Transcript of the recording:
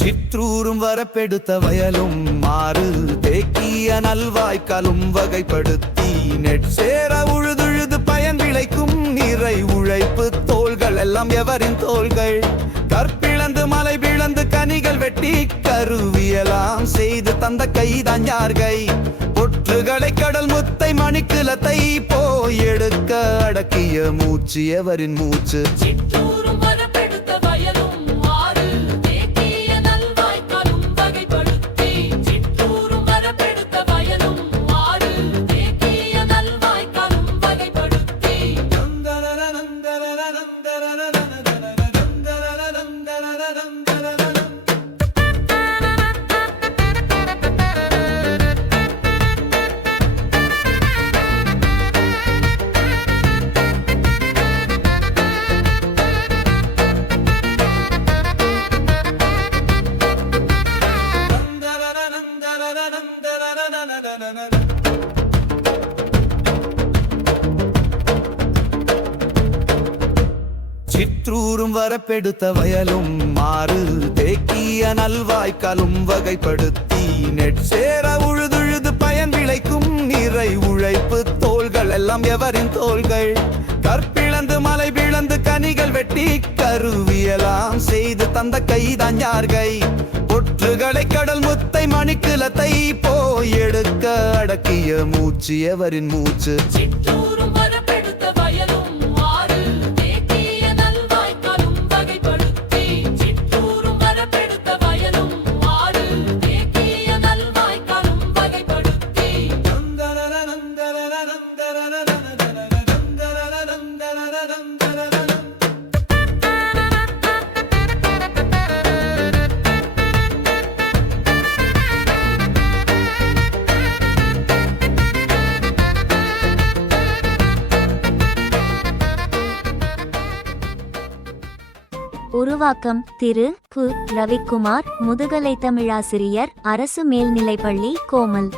சிற்றூரும் வரப்பெடுத்த வயலும் மாறு தேக்கிய நல்வாய்க்காலும் வகைப்படுத்தி நெற்சேர உழுதுழுது பயன் விளைக்கும் நிறை உழைப்பு தோள்கள் எல்லாம் எவரின் தோள்கள் கற்பிழந்து மலை பிளந்து கனிகள் வெட்டி கருவியலாம் செய்து தந்த கைதான் யார்கை ஒற்றுகளை கடல் முத்தை மணிக்குலத்தை போய் எடுக்க அடக்கிய மூச்சு எவரின் மூச்சு சிற்றூரும் வரப்பெடுத்த வயலும் மாறு தேக்கிய நல்வாய்க்காலும் வகைப்படுத்தி நெற்சேர உழுதுழுது பயன் விளைக்கும் நிறை உழைப்பு தோள்கள் எல்லாம் எவரின் தோள்கள் கற்பிழந்து மலை பிளந்து கனிகள் வெட்டி கருவியலாம் செய்து தந்த கைதான் யார்கை ஒற்றுகளை கடல் முத்தை மணிக்குலத்தை போய் எடுக்க அடக்கிய மூச்சு எவரின் மூச்சு உருவாக்கம் திரு பு. ரவிக்குமார், முதுகலை தமிழாசிரியர், அரசு மேல்நிலைப்பள்ளி, கோமல்.